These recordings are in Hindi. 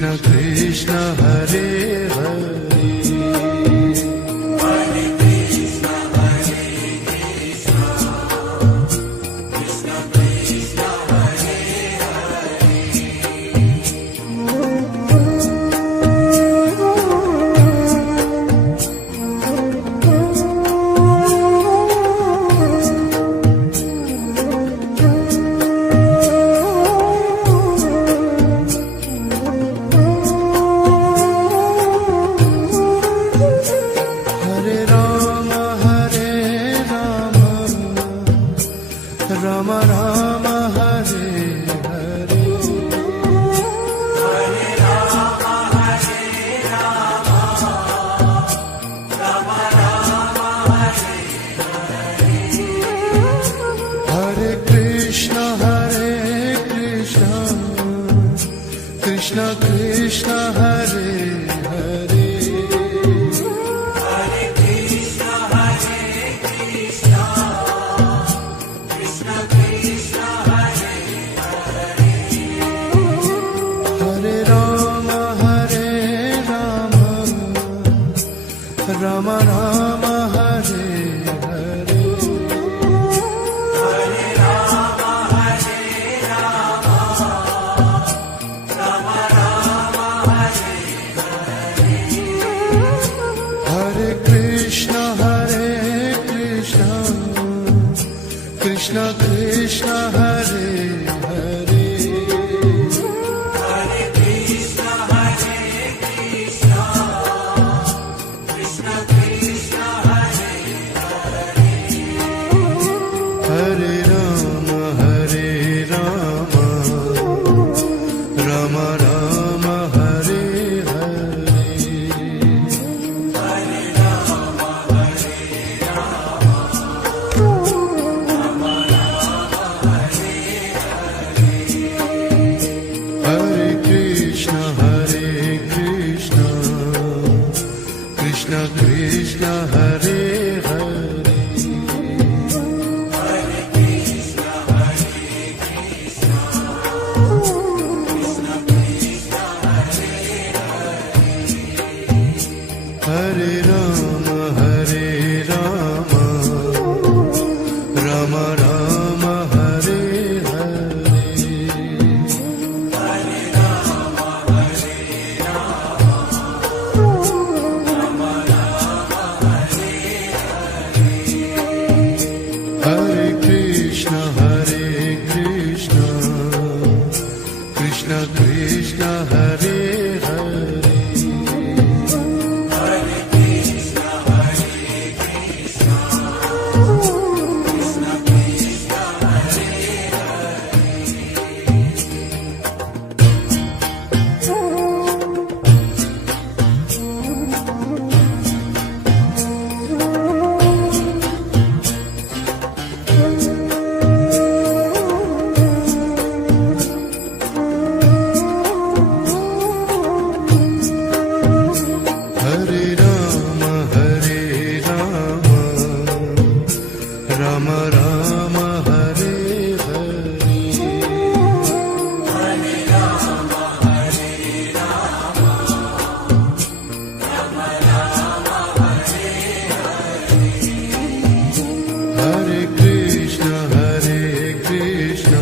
Krishna Krishna Hare Hare Hare Krishna Hare Krishna Krishna Krishna Hare Ram Ram Hare Hare Hare Ram Hare Ram Ram Ram Hare Hare Krishna Krishna Krishna Hare Hare Hare Krishna Hare Krishna Krishna Krishna Hare Hare Ram Ram Ram Hare Hare Hare Ram Hare Ram Ram Ram Hare Hare Krishna Krishna Krishna Hare Hare Hare Krishna Hare Krishna Krishna Krishna Hare Hare Ram Ram Ram Hare Hare Hare Ram Hare Ram Ram Ram Hare Hare Krishna Krishna Krishna Hare Hare Hare Krishna Hare Krishna Krishna Krishna Hare Hare Ram Ram Ram Hare Hare Hare Ram Hare Ram Ram Ram Hare Hare Krishna Krishna Krishna Hare Hare Hare Krishna Hare Krishna Krishna Krishna Hare Hare Ram Ram Ram Hare Hare Hare Ram Hare Ram Ram Ram Hare Hare Krishna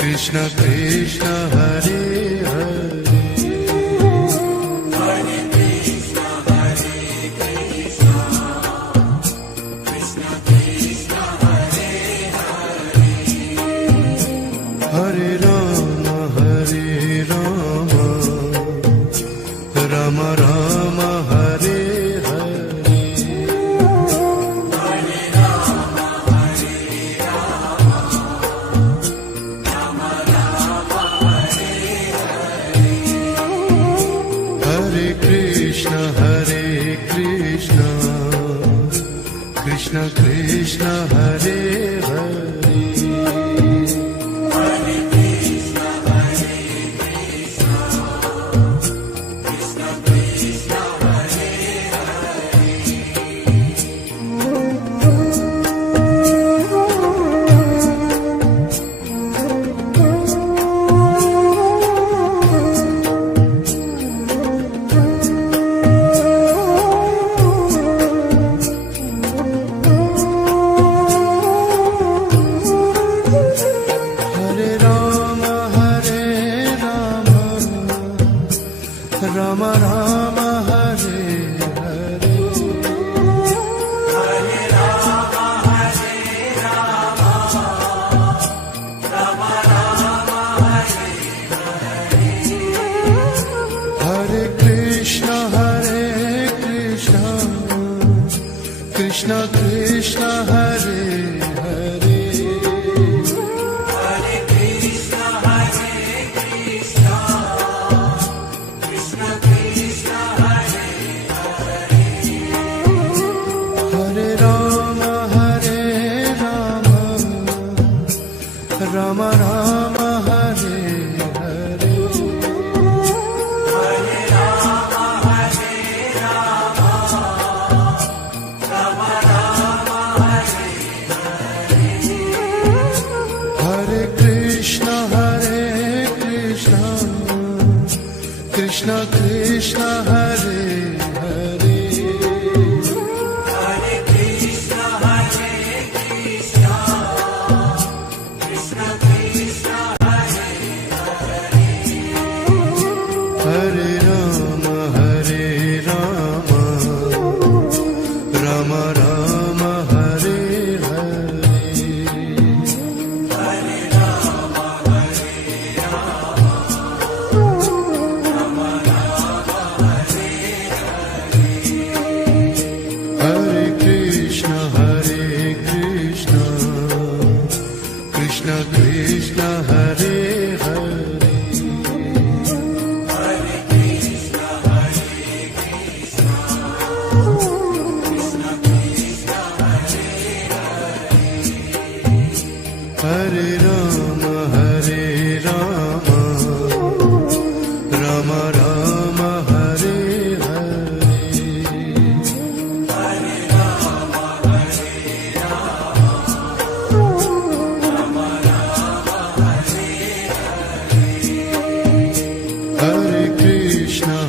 Krishna Krishna Hare Hare Hare Krishna Hare Krishna Krishna Krishna Hare Hare Ram Ram Ram Hare Hare Hare Ram Hare Ram Ram Ram Hare Hare Krishna Krishna Krishna Hare Hare Hare Krishna Hare Krishna Krishna Krishna Hare Ram Ram Hare Hare Hare Ram Ram Ram Hare Hare Krishna Krishna Krishna Hare Hare Hare Krishna Krishna Krishna Hare Hare Ram Ram Ram Hare Hare Hare Ram Ram Ram Hare Hare Krishna Krishna Krishna Hare Hare Hare Krishna Krishna Krishna Hare Hare Ram Ram Ram Hare Hare Hare Ram Hare Krishna Krishna Krishna Hare Hare Hare Krishna Krishna Krishna Hare Hare Ram Ram Ram Hare Hare Hare Ram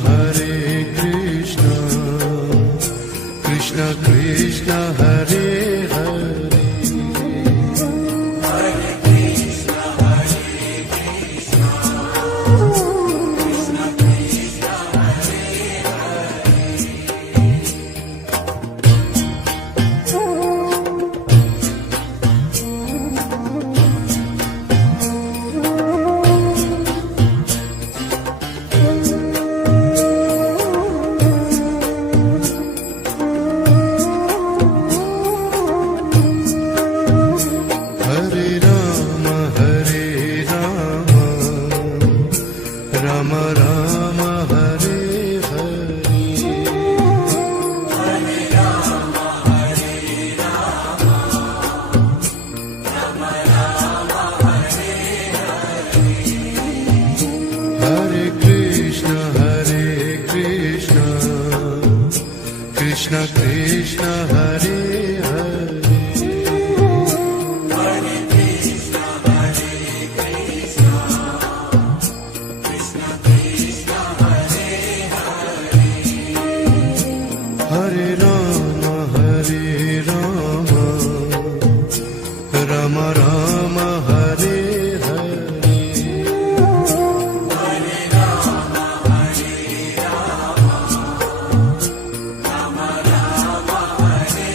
Hare Krishna Krishna Krishna Hare Hare Hare Krishna Krishna Krishna Hare Hare Ram Ram Ram Hare Hare Hare Ram Ram Ram Hare Hare Krishna Krishna Krishna Hare Hare Hare Krishna Krishna Krishna Hare Hare Ram Ram Ram Hare Hare Hare Ram Ram Hare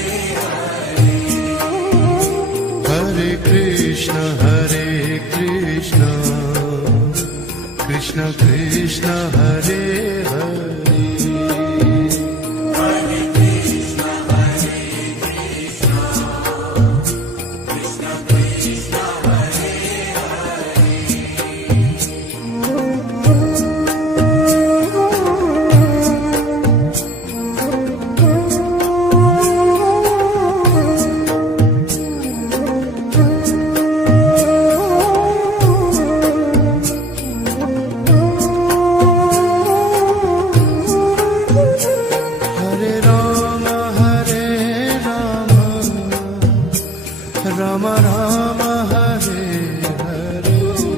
Hare Krishna Krishna Krishna Hare Hare Hare Krishna Krishna Krishna Hare Hare Ram Ram Ram Hare Hare Hare Ram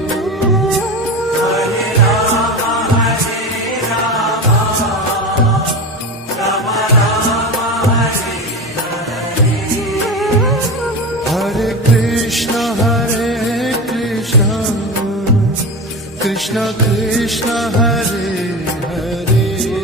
Ram Ram Hare Hare Krishna Krishna Krishna Hare Hare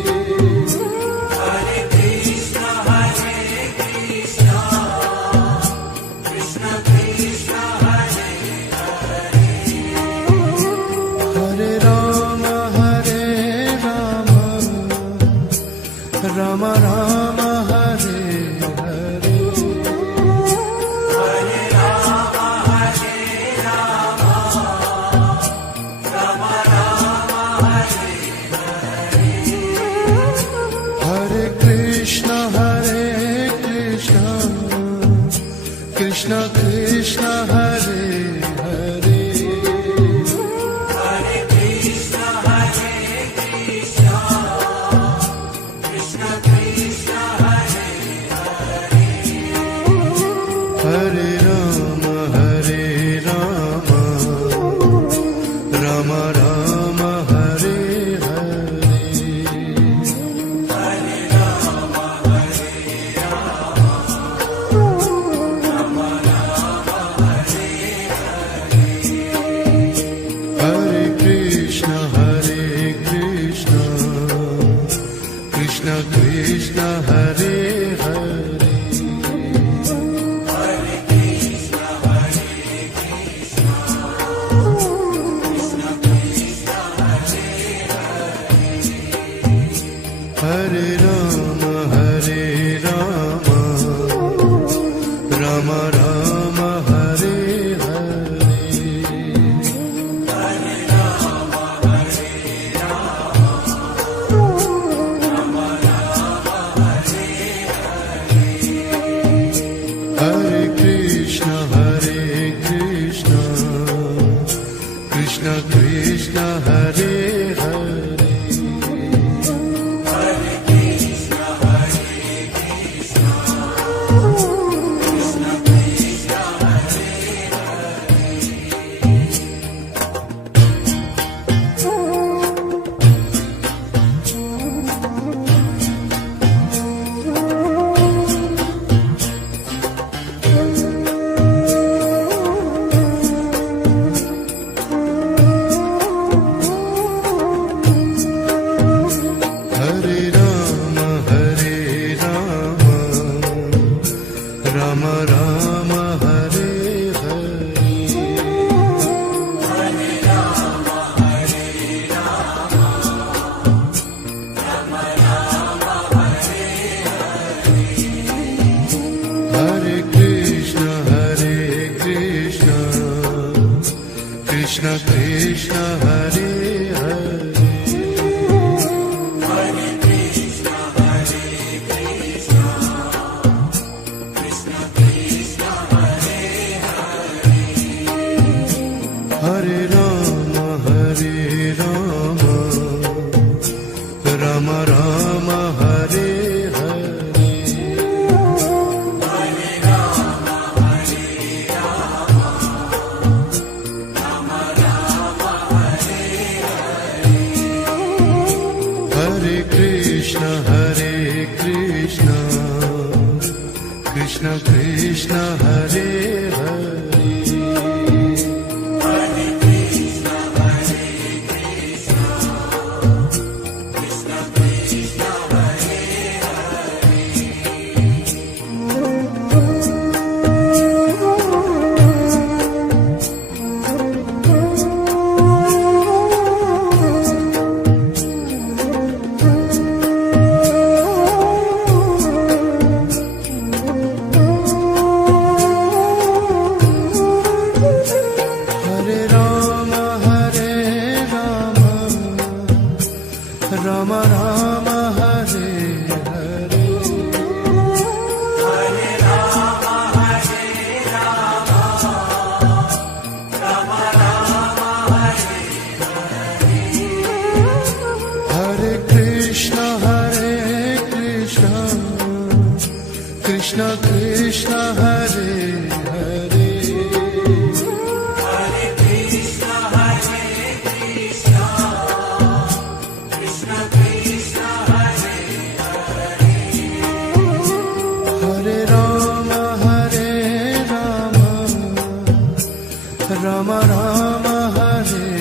Krishna Krishna Hare Hare Hare Ram Ram Ram Hare Hare Hare Krishna Krishna Krishna Hare Hare Hare Ram Ram Ram Hare Hare Hare Krishna Krishna Krishna Hare Hare Hare Ram Ram Ram Hare Hare Hare Krishna Krishna Krishna Hare Hare Hare Ram Ram Ram Hare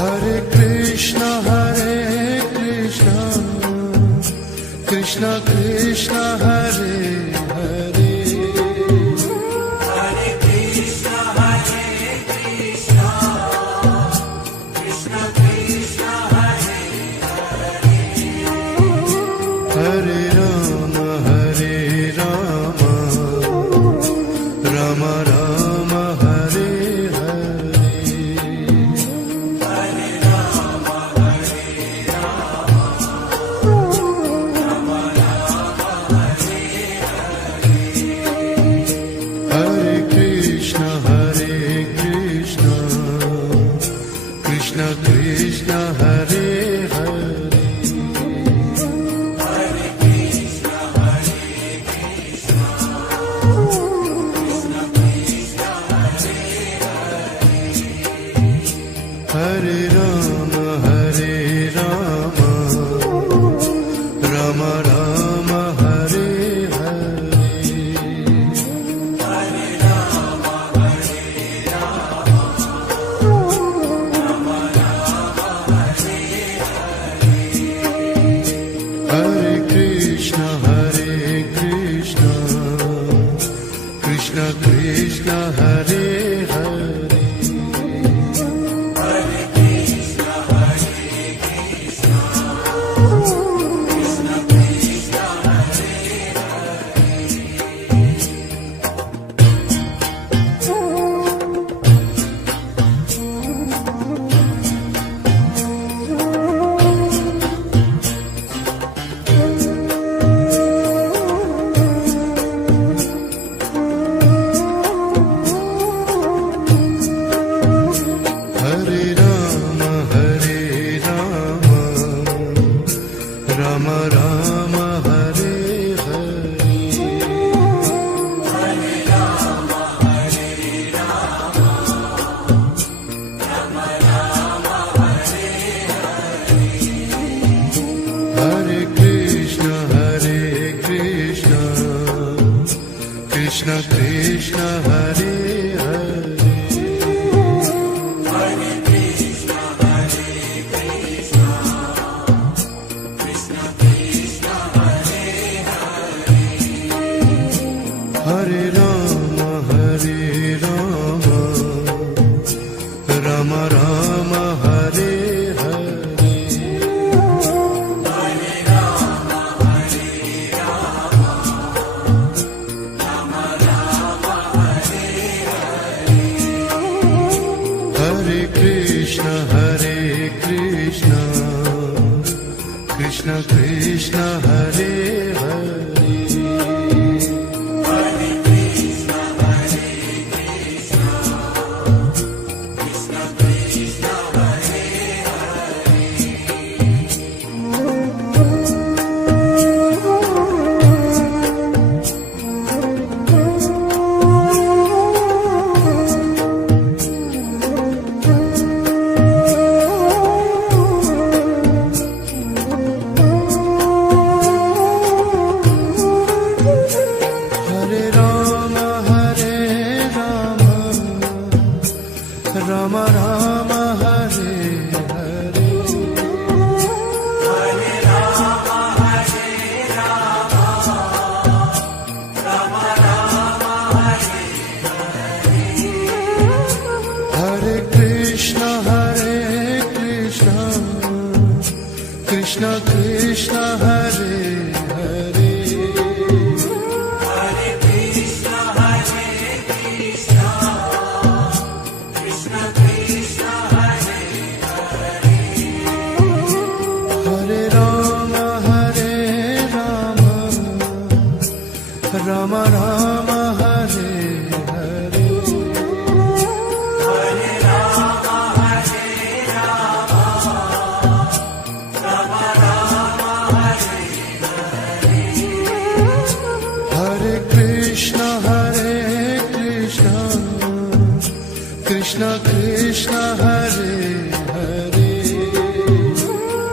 Hare Hare Krishna Krishna Krishna Hare Hare Hare Ram Ram Ram Hare Hare Hare Krishna Krishna Krishna Hare Hare Hare Ram Ram Ram Hare Hare Krishna Krishna Hare Hare Hare Krishna, Hare Krishna, Krishna Krishna, Hare Hare. Hare Rama Hare Rama Rama Rama Hare Hare Hare Rama, Hare Rama, Rama Rama, Hare Hare. Hare Krishna Krishna Krishna Hare Hare Hare Krishna, Hare Krishna, Krishna Krishna, Hare Hare Rama Rama Rama Hare Hare Hare Rama, Hare Rama, Rama Rama, Hare Hare Krishna Krishna Krishna Hare Hare Hare Krishna, Hare Krishna, Krishna Krishna, Hare Hare Rama Rama Rama Hare Hare Hare Rama, Hare Rama, Rama Rama, Hare Hare Krishna Krishna Krishna Hare Hare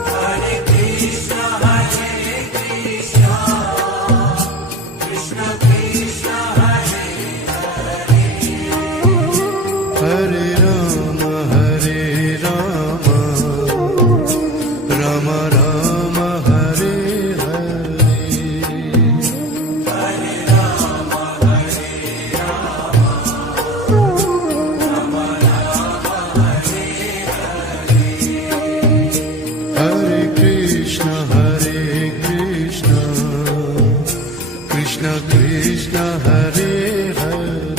Hare Krishna, Hare Krishna, Krishna Krishna, Hare Hare Rama Rama Rama Hare Hare Hare Rama, Hare Rama, Rama Rama, Hare Hare Krishna Krishna Krishna Hare Hare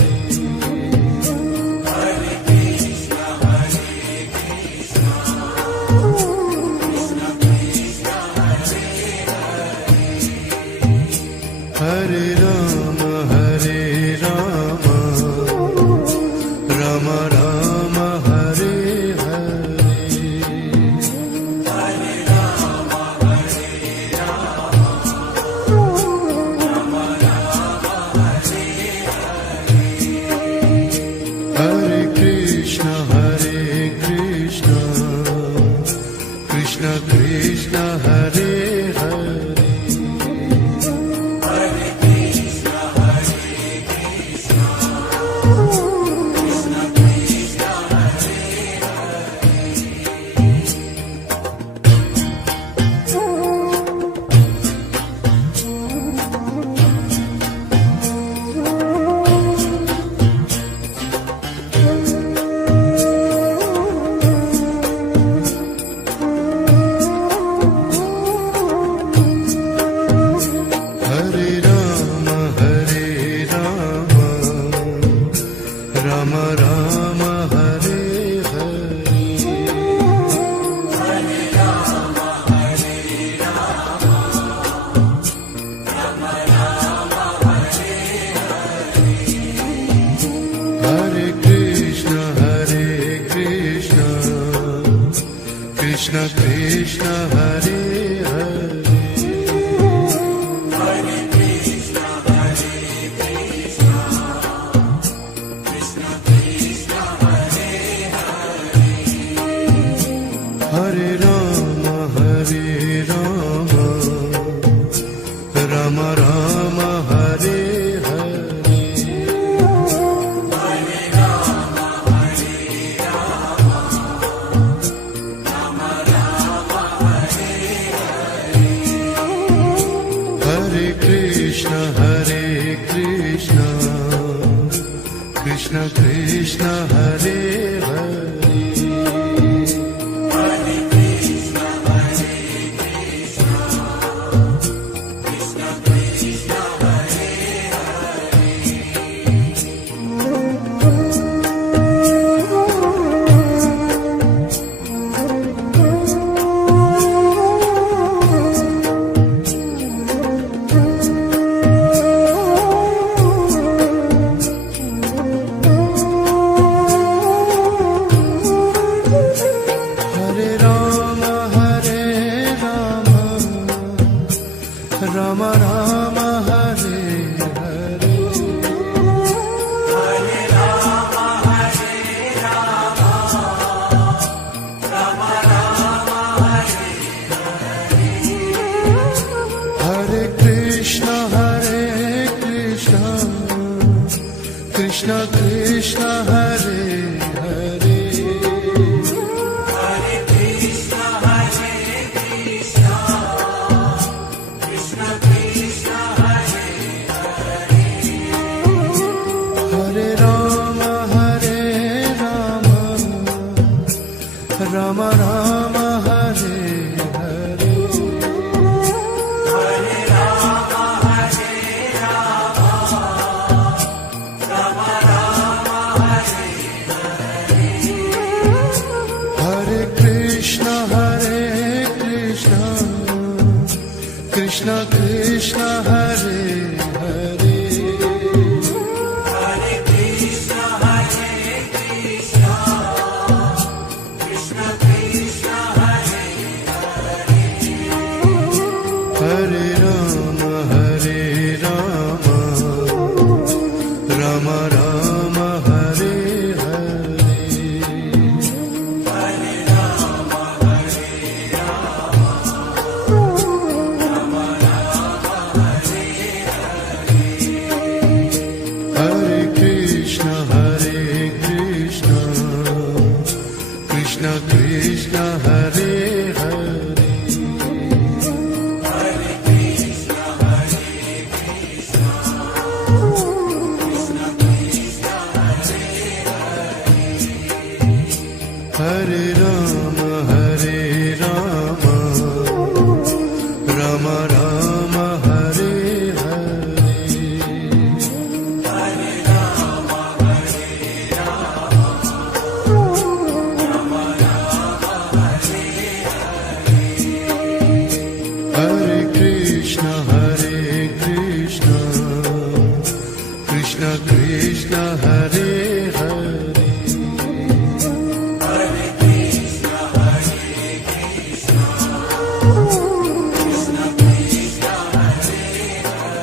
Hare Krishna, Hare Krishna, Krishna Krishna, Hare Hare Rama Rama Rama Hare Hare Hare Rama, Hare Rama, Rama Rama, Hare Hare Krishna Krishna Krishna Hare Hare Hare Krishna, Hare Krishna, Krishna Krishna, Hare Hare Rama Rama Rama Hare Hare Hare Rama, Hare Rama, Rama Rama, Hare Hare Krishna Krishna Krishna Hare Hare Hare Krishna, Hare Krishna, Krishna Krishna, Hare Hare Rama Rama Rama Hare Hare Hare Krishna, Krishna Krishna, Hare Hare. Hare Krishna, Krishna Krishna, Hare Hare. Hare Rama, Rama Rama, Hare Hare. Hare Rama, Rama Rama, Hare Hare. Hare Krishna, Krishna Krishna, Hare Hare. Hare Krishna, Krishna Krishna, Hare Hare. Hare Rama, Rama Rama, Hare Hare. Hare Rama, Rama Rama, Hare Hare Krishna, Krishna Krishna, Hare Hare. Hare Krishna, Krishna Krishna, Hare Rama, Rama Rama, Hare Hare. Hare Rama, Rama Rama, Hare Krishna, Krishna Krishna, Hare Hare. Hare Krishna, Krishna Krishna, Hare Hare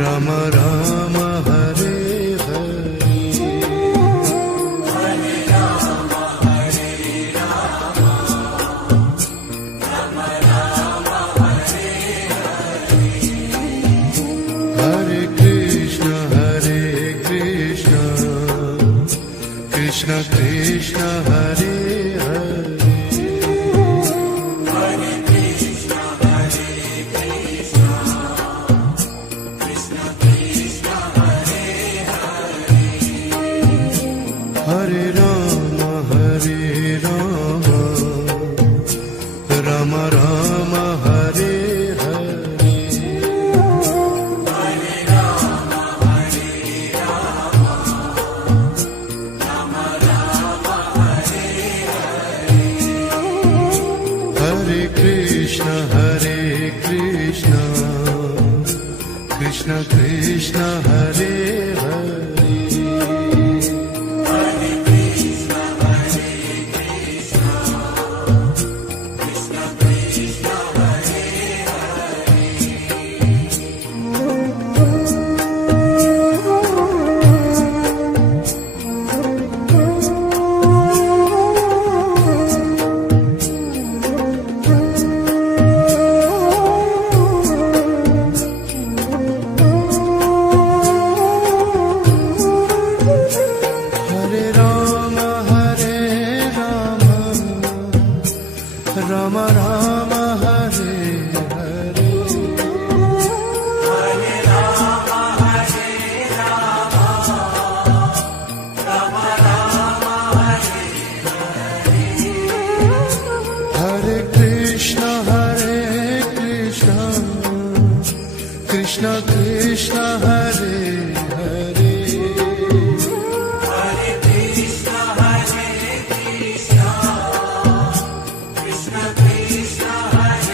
Rama, Rama Rama, Hare Hare. Hare Rama, Rama Rama, Hare Hare Krishna, Krishna Krishna, Hare Hare. Hare Krishna, Krishna Krishna, Hare Hare Rama, Rama Rama, Hare Hare. Hare Rama, Rama Rama, Hare Hare Krishna, Krishna Krishna, Hare Hare. Hare Krishna, Krishna Krishna, Hare Hare Rama, Rama Rama, Hare Hare. Hare Rama, Rama Rama, Hare Hare Krishna, Krishna Krishna, Hare Hare. Hare Krishna, Krishna Krishna, Hare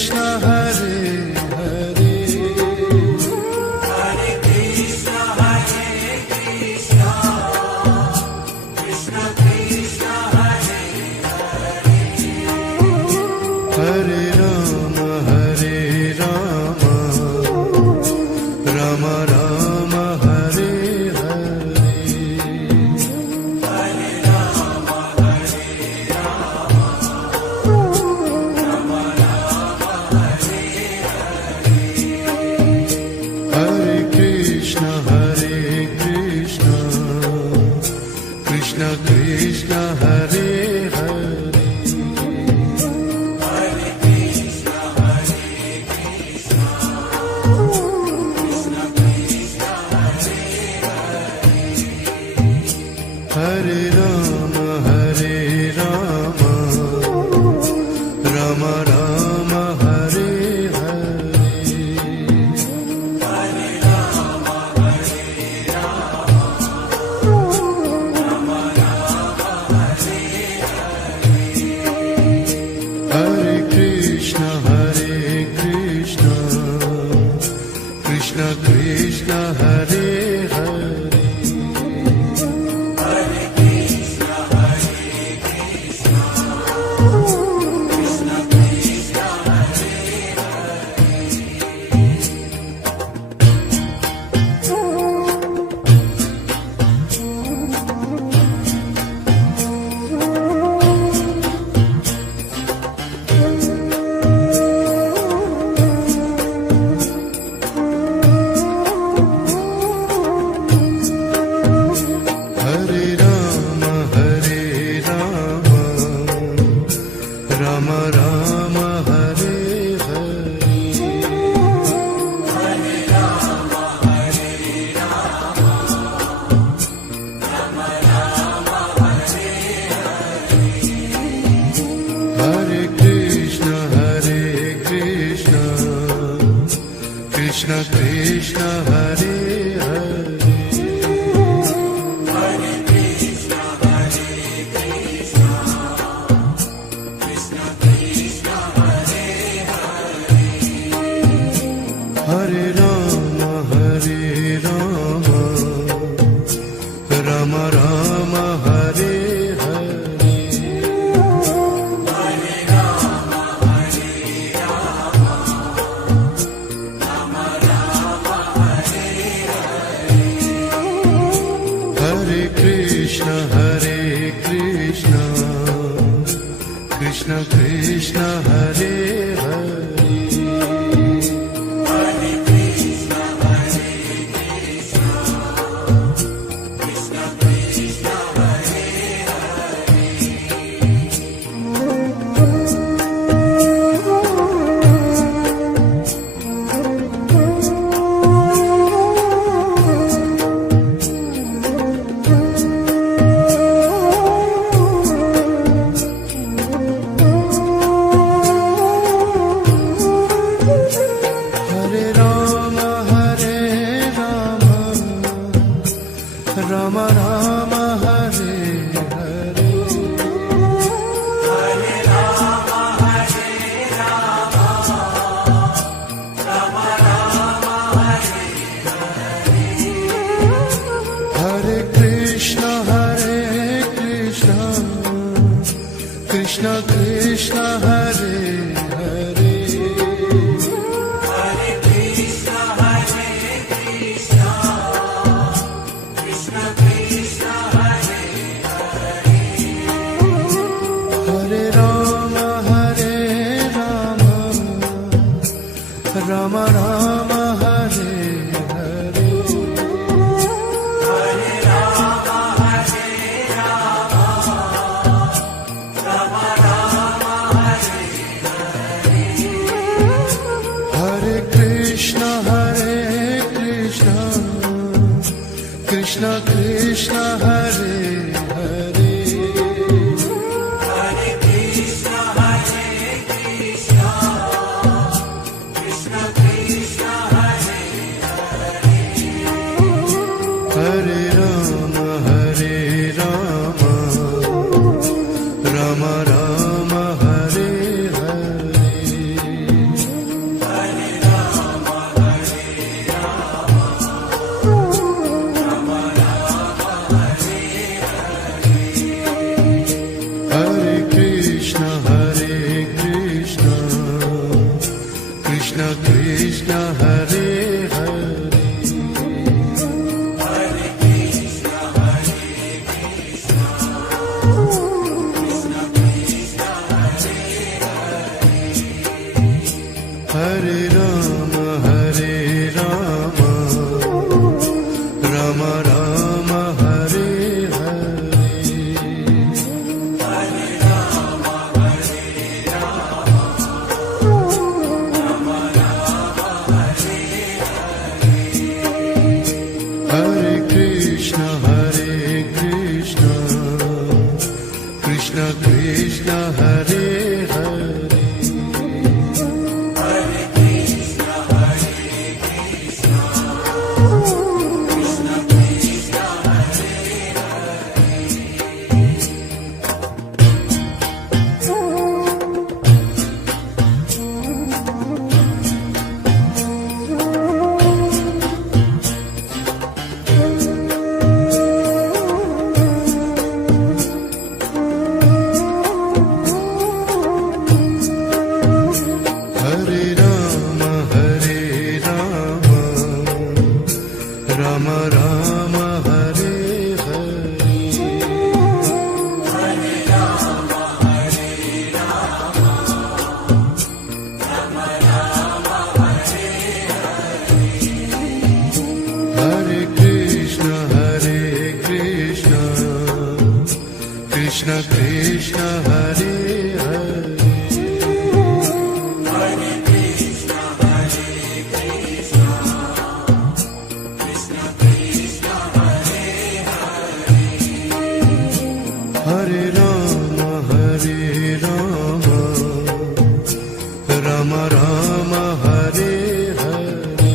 Krishna Hare Hare Hare Krishna Hare Krishna Krishna Krishna Hare Hare Rama Hare Rama Rama Rama Hare Hare Hare Rama Hare Rama Rama Rama Hare Hare Krishna Krishna Krishna Hare Hare Hare Krishna Hare Krishna Krishna Krishna Hare Hare Rama Hare Rama Rama Rama Hare Hare Hare Rama Hare Rama Rama Rama Hare Hare Krishna Krishna Krishna Hare Hare Hare Krishna Hare Krishna Krishna Krishna Hare Hare Rama Hare Rama Rama Rama Hare Hare Hare Rama Hare Rama Rama Rama Hare Hare Krishna Krishna Krishna Hare Hare Hare Krishna Hare Krishna Krishna Krishna Hare Hare Rama Hare Rama Rama Rama Hare Hare Hare Rama Hare Rama Rama Rama Hare Hare Krishna Krishna Krishna Hare Hare Hare Krishna Hare Krishna Krishna Krishna Hare Hare Rama Hare Rama Rama Rama Hare Hare Hare Rama Hare Rama Rama Rama Hare Hare Krishna Krishna Krishna Hare Hare Hare Krishna Hare Krishna Krishna Krishna Hare Hare Rama Hare Rama Rama Rama Hare Hare Hare Rama Hare Rama Rama Rama Hare Hare Krishna Krishna Krishna Hare Hare Hare Krishna Hare Krishna Krishna Krishna Hare Hare Rama Hare Rama Rama Rama Hare Hare Ram Ram Hare Hare Hare Ram Hare Ram Ram Ram Hare Hare Krishna Krishna Krishna Hare Hare Hare Krishna Krishna Krishna Krishna Hare Hare Ram Ram Ram Hare Hare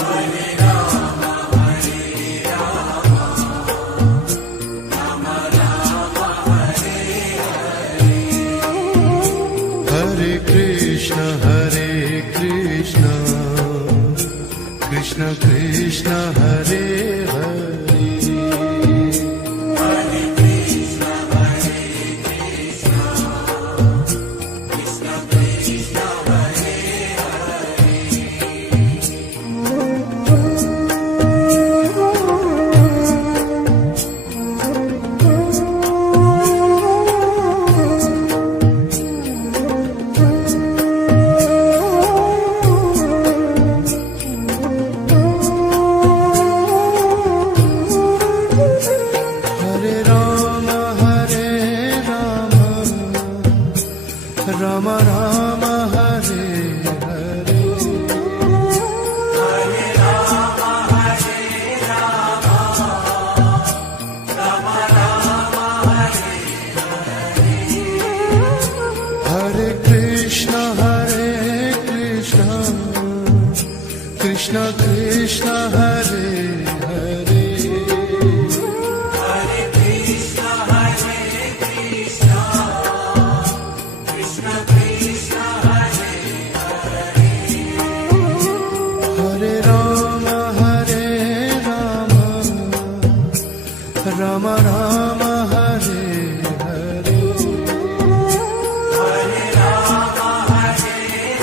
Hare Ram Hare Ram Ram Ram Hare Hare Krishna Krishna Krishna Hare Hare Hare Krishna Krishna Krishna Hare Hare Ram Ram Ram Hare Hare Hare Ram Hare Ram Ram Ram Hare Hare Krishna Krishna Krishna Hare Hare Hare Krishna Krishna Krishna Hare Hare Ram Ram Ram Hare Hare Hare Ram Hare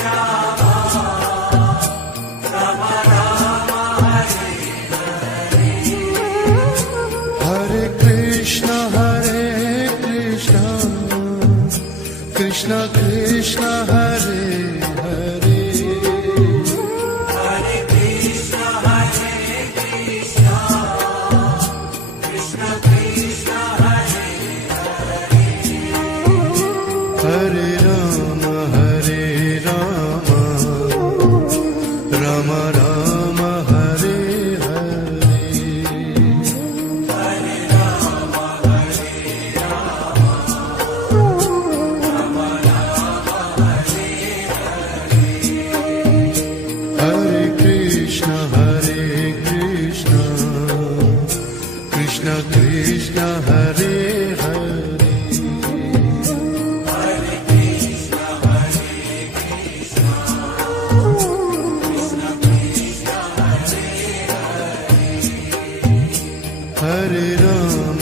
Ram Ram Ram Hare Hare Krishna Krishna Krishna Hare Hare Hare Krishna Krishna Krishna Hare Hare Ram Ram Ram Hare Hare Hare Ram Hare Ram Ram Ram Hare Hare Krishna Krishna Krishna Hare Hare Hare Krishna Krishna Krishna Hare Hare Ram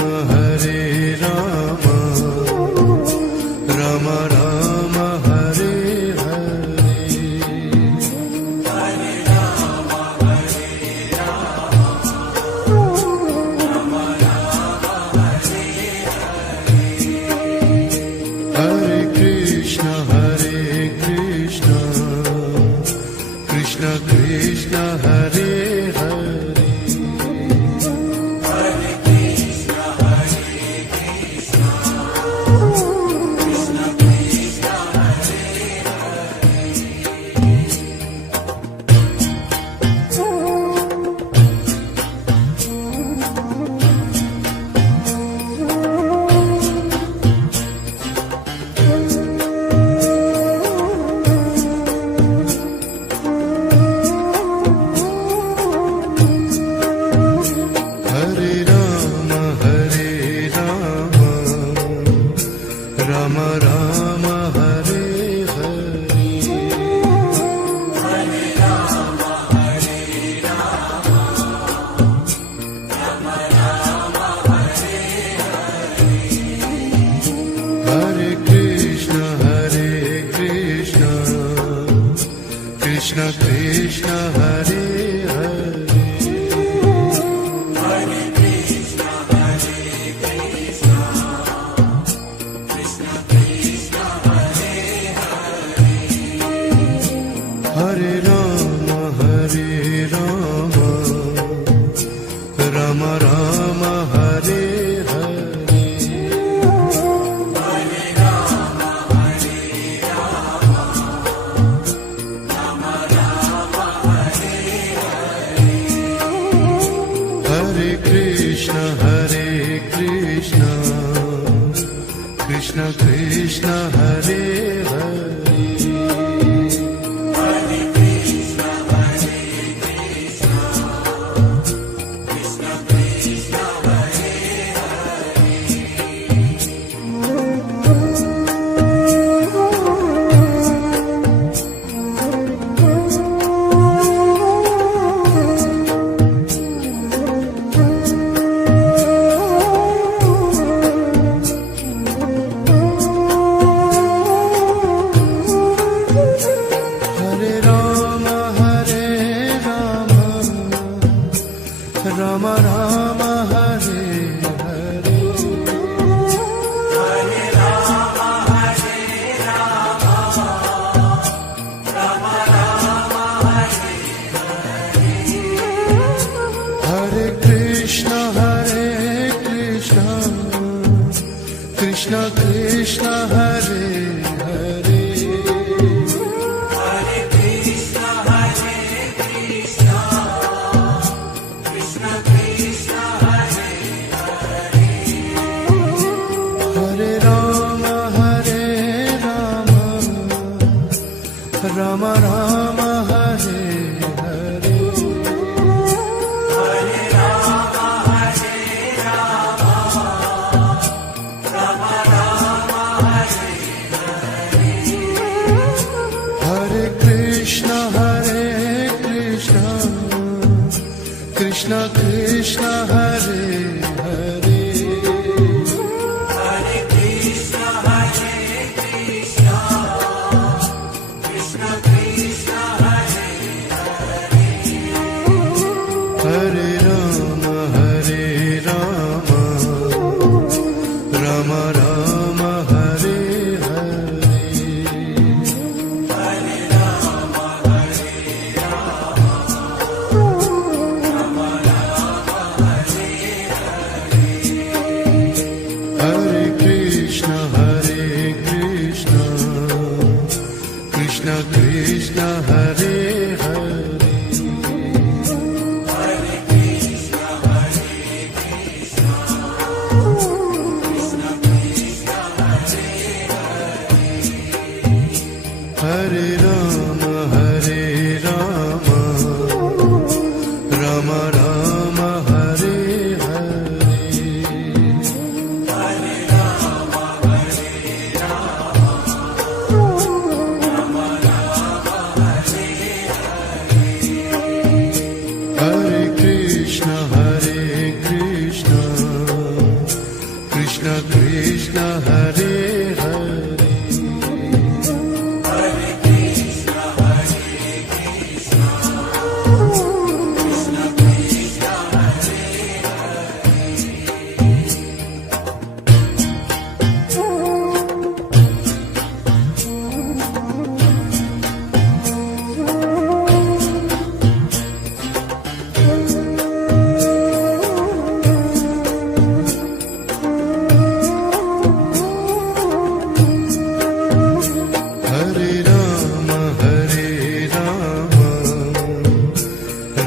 Ram Ram Hare Hare Hare Ram Hare Ram Ram Ram Hare Hare Krishna Krishna Krishna Hare Hare Hare Krishna Krishna Krishna Hare Krishna Krishna Hare Hare Rama Rama Hare Hare Hare Rama Hare Rama Rama Rama Hare Hare Krishna Krishna Krishna Hare Hare Hare Krishna Hare Krishna Krishna Krishna Hare Hare Rama Rama Rama Hare Hare Hare Rama Hare Rama Rama Rama Hare Hare Krishna Krishna Krishna Hare Hare Hare Krishna Hare Krishna Krishna Krishna Hare Hare Rama Rama Rama Hare Hare Hare Rama Hare Rama Rama Rama Hare Hare Krishna Krishna Krishna Hare Hare Hare Krishna Hare Krishna Krishna Krishna Hare Hare Rama Rama Rama Hare Hare Hare Rama Hare Rama Rama Rama Hare Hare Krishna Krishna Krishna Hare Hare Hare Krishna Hare Krishna Krishna Krishna Hare Hare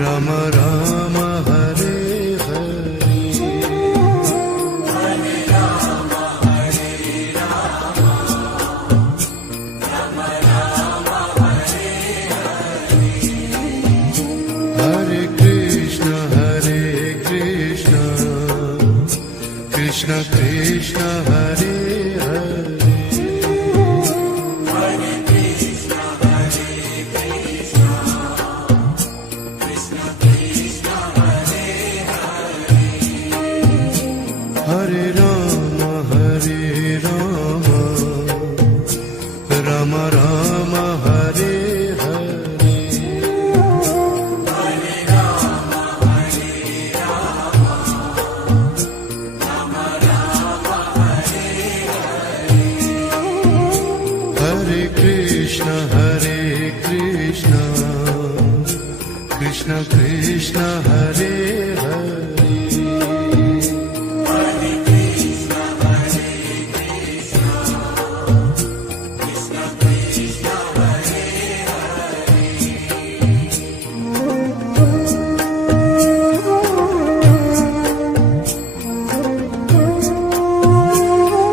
Rama Rama Rama Hare Hare Hare Rama Hare Rama Rama Rama Hare Hare Krishna Krishna Krishna Hare Hare Hare Krishna Hare Krishna Krishna Krishna Hare Hare Rama Rama Rama Hare Hare Hare Rama Hare Rama Rama Rama Hare Hare Krishna Krishna Krishna Hare Hare Hare Krishna Hare Krishna Krishna Krishna Hare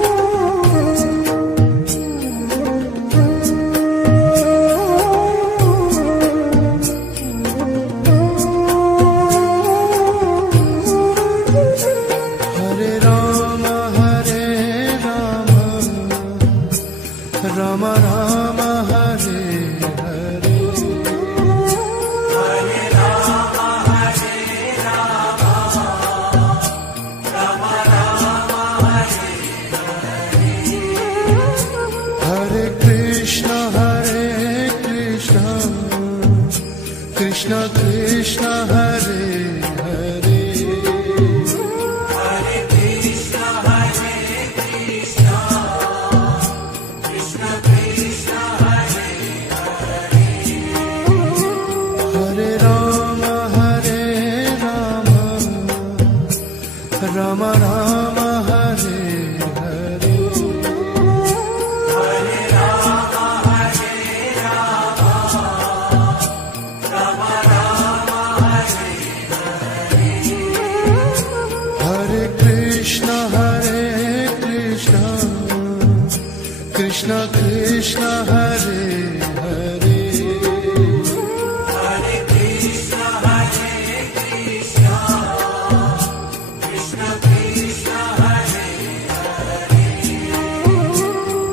Krishna Hare Hare Hare Krishna Hare Krishna Krishna Krishna Hare Hare Hare Rama Hare Rama Rama Rama Hare Hare Hare Rama Hare Rama Rama Rama Hare Hare Krishna Hare Krishna Krishna Krishna Hare Hare Hare Krishna Hare Krishna Krishna Krishna Hare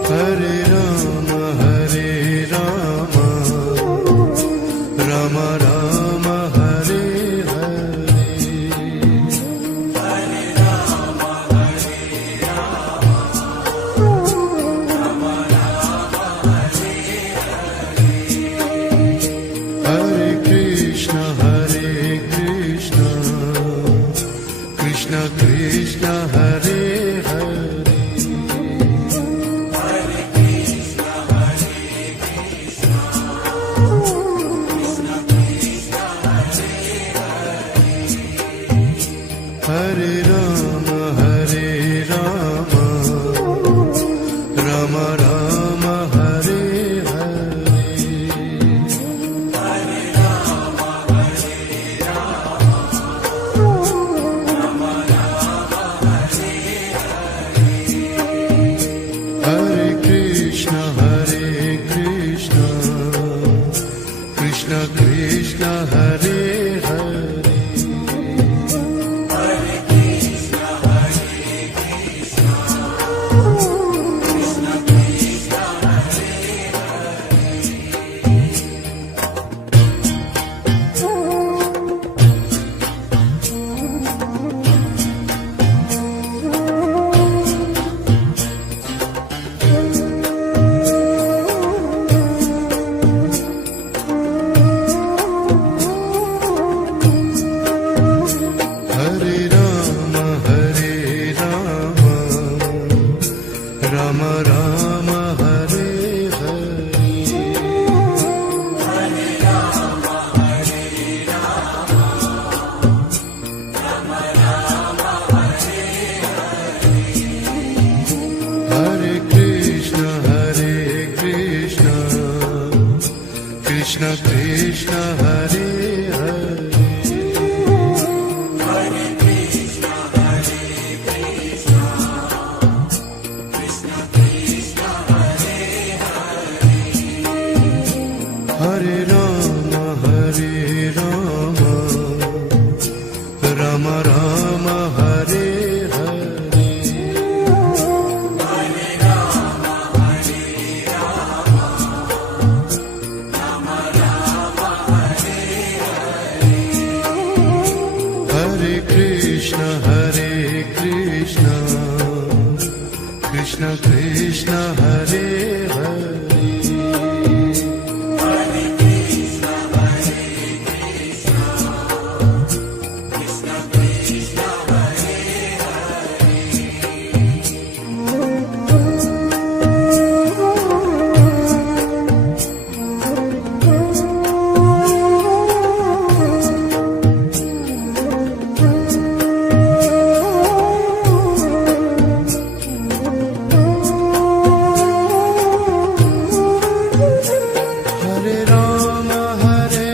Hare Rama Hare Rama Rama Rama Hare Hare Hare Rama Hare Rama Rama Rama Hare Hare Krishna Hare Krishna Krishna Krishna Hare Hare Hare Krishna Hare Krishna Krishna Krishna Hare Hare Rama Hare Rama Rama Rama Hare Hare Hare Rama Hare Rama Rama Rama Hare Hare Krishna Hare Krishna Krishna Krishna Hare Hare Hare Krishna Hare Krishna Krishna Krishna Hare Hare Rama Hare Rama Rama Rama Hare Hare Hare Rama Hare Rama Rama Rama Hare Hare Krishna Hare Krishna Krishna Krishna Hare Hare Hare Krishna Hare Krishna Krishna Krishna Hare Hare Rama Hare Rama Rama Rama Hare Hare Hare Rama Hare Rama Rama Rama Hare Hare Krishna Hare Krishna Krishna Krishna Hare Hare Hare Krishna Hare Krishna Krishna Krishna Hare Hare Rama Hare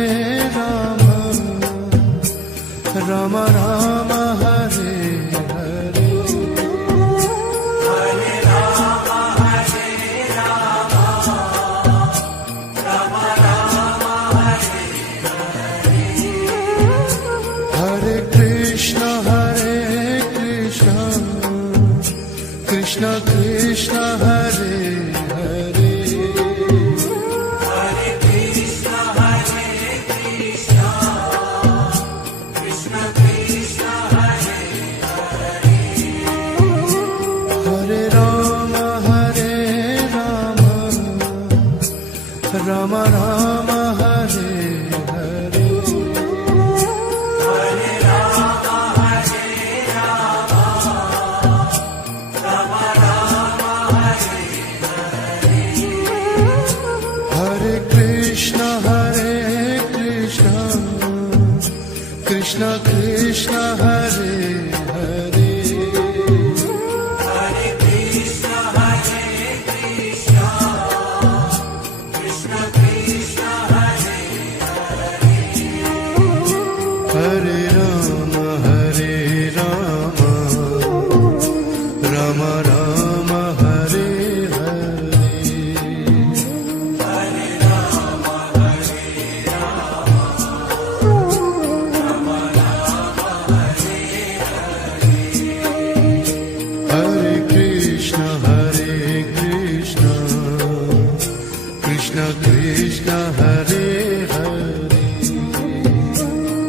Rama Rama Rama Hare Hare Hare Rama Hare Rama Rama Rama Hare Hare Krishna Hare Krishna Krishna Krishna Hare Hare Hare Krishna Hare Krishna Krishna Krishna Krishna Krishna Hare Hare Hare Krishna, Hare Krishna, Krishna Krishna, Hare Hare Rama Hare Rama Rama Rama Hare Hare Hare Rama, Hare Rama, Rama Rama, Hare Hare Krishna Krishna Krishna Hare Hare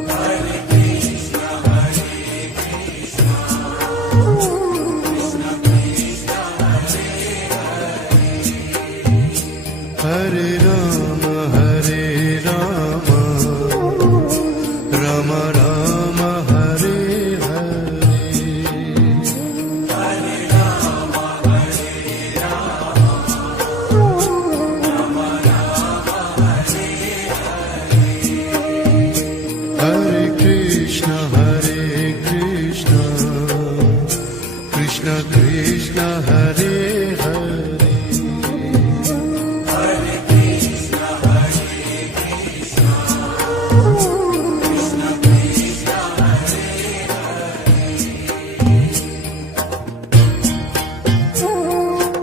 Hare Krishna, Hare Krishna, Krishna Krishna, Hare Hare Rama Hare Rama Rama Rama Hare Hare Hare Rama, Hare Rama, Rama Rama, Hare Hare Krishna Krishna Krishna Hare Hare Hare Krishna, Hare Krishna,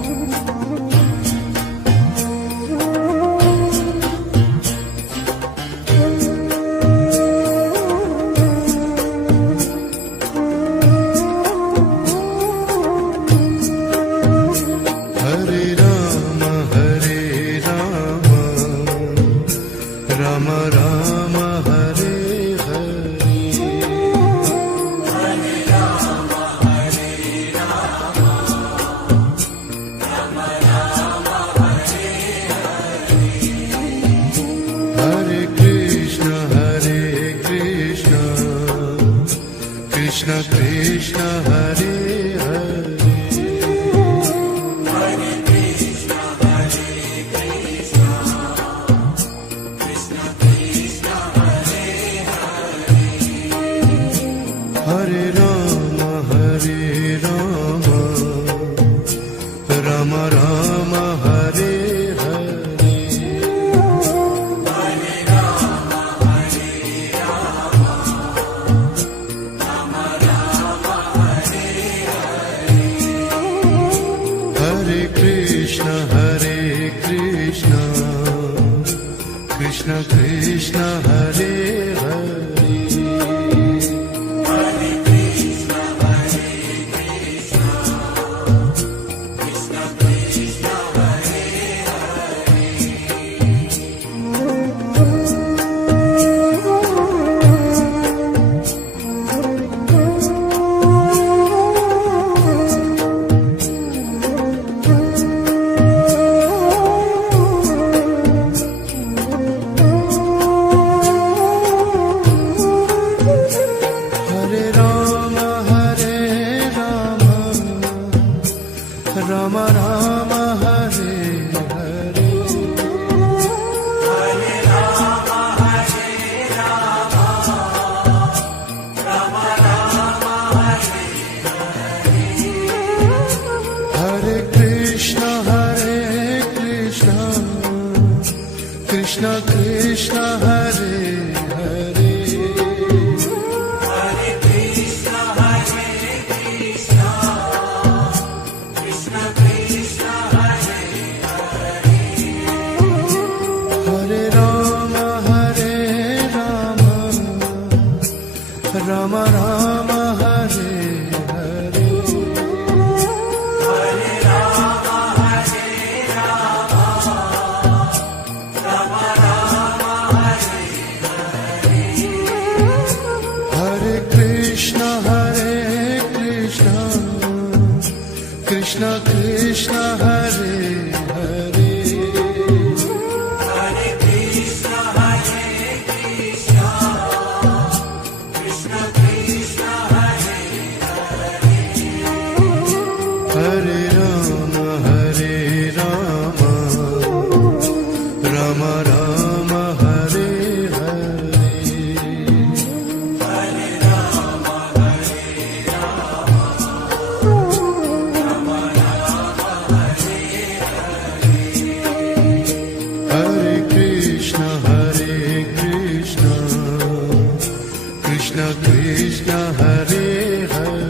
Krishna Krishna, Hare Hare Rama Hare Rama Rama Rama Hare Hare Hare Rama, Hare Rama, Rama Rama, Hare Hare Krishna Krishna Krishna Hare Hare Hare Krishna, Hare Krishna, Krishna Krishna, Hare Hare Rama Hare Rama Rama Rama Hare Hare Hare Rama, Hare Rama, Rama Rama, Hare Hare Krishna Krishna Krishna Hare Hare Hare Krishna, Hare Krishna, Krishna Krishna, Hare Hare Rama Hare Rama Rama Rama Hare Hare Hare Rama, Hare Rama, Rama Rama, Hare Hare Krishna Krishna Krishna Hare Hare Hare Krishna, Hare Krishna, Krishna Krishna, Hare Hare Rama Hare Rama Rama Rama Hare Hare Hare Rama, Hare Rama, Rama Rama, Hare Hare Krishna Krishna Krishna Hare Hare Hare Krishna, Hare Krishna, Krishna Krishna, Krishna Krishna Hare Hare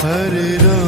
Hare Ram